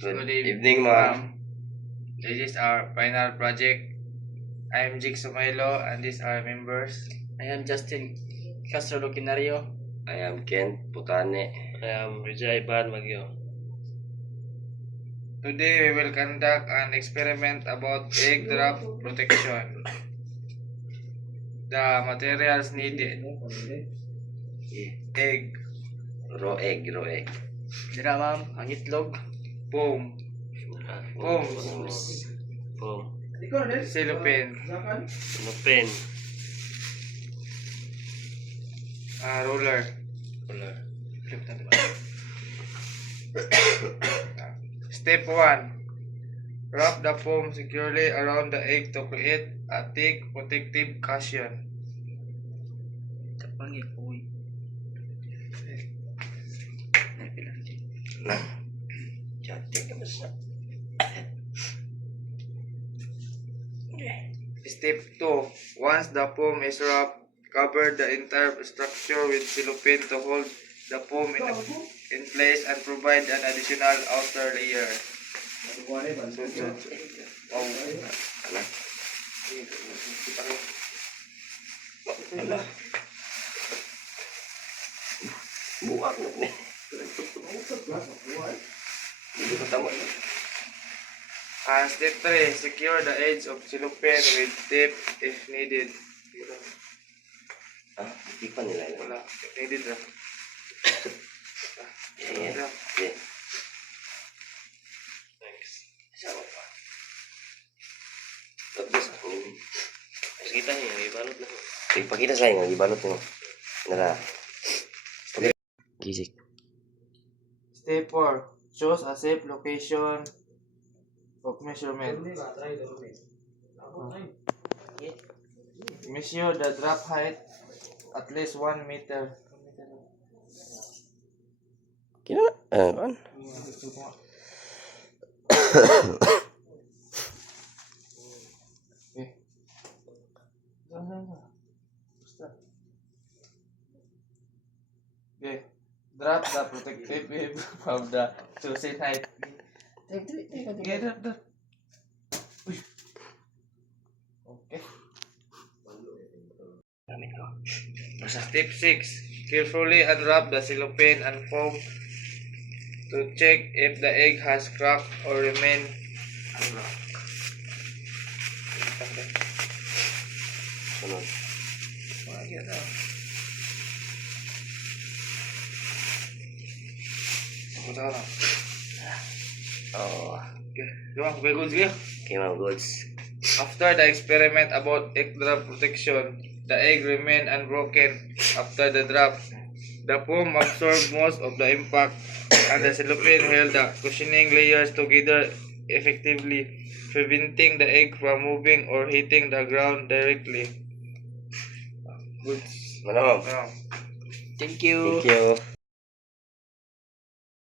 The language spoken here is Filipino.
Good evening, ma'am. This is our final project. I am Jig Sumailo and these are members. I am Justin Castro Loquinario. I am Ken Putane. I am Vijay Ban Magyo. Today we will conduct an experiment about egg drop protection. The materials needed: egg, Raw egg. Dira ma'am, ang itlog, foam, Foam. Foam. cellophane, Pen. roller. Step 1. Wrap the foam securely around the egg to create a thick protective cushion. tapangit, uy. Cantik ka basta. Step 2. Once the foam is wrapped, cover the entire structure with cellophane to hold the foam in place and provide an additional outer layer. Ala. Ala. Buwak na ni. Hindi ko tama. And step 3. Secure the edge of cellophane with tape if needed. Hindi pa nila yun. Wala. Needed na. Yeah. Yeah. Thanks. Sama pa. Tapos, Mas kita niya, ibalot na. ipakita sa inyo, ibalot mo. Nara. Gisik. Step 4. Choose a safe location of measurement. Measure the drop height at least 1 meter. Kina? Ano? Okay. Okay. Drop the protective wave of the chosen height. Get up the. Okay. Step 6. Carefully unwrap the cellophane and foam to check if the egg has cracked or remain unwrapped. Sunod. Yan na. Punta ka na. Oh. Okay. Diba? Okay, good. Sige. Okay, mga goods. After the experiment about egg drop protection, the egg remained unbroken after the drop. The foam absorbed most of the impact, and the cellophane held the cushioning layers together effectively, preventing the egg from moving or hitting the ground directly. Good. Malamang. Now, Thank you. Thank you.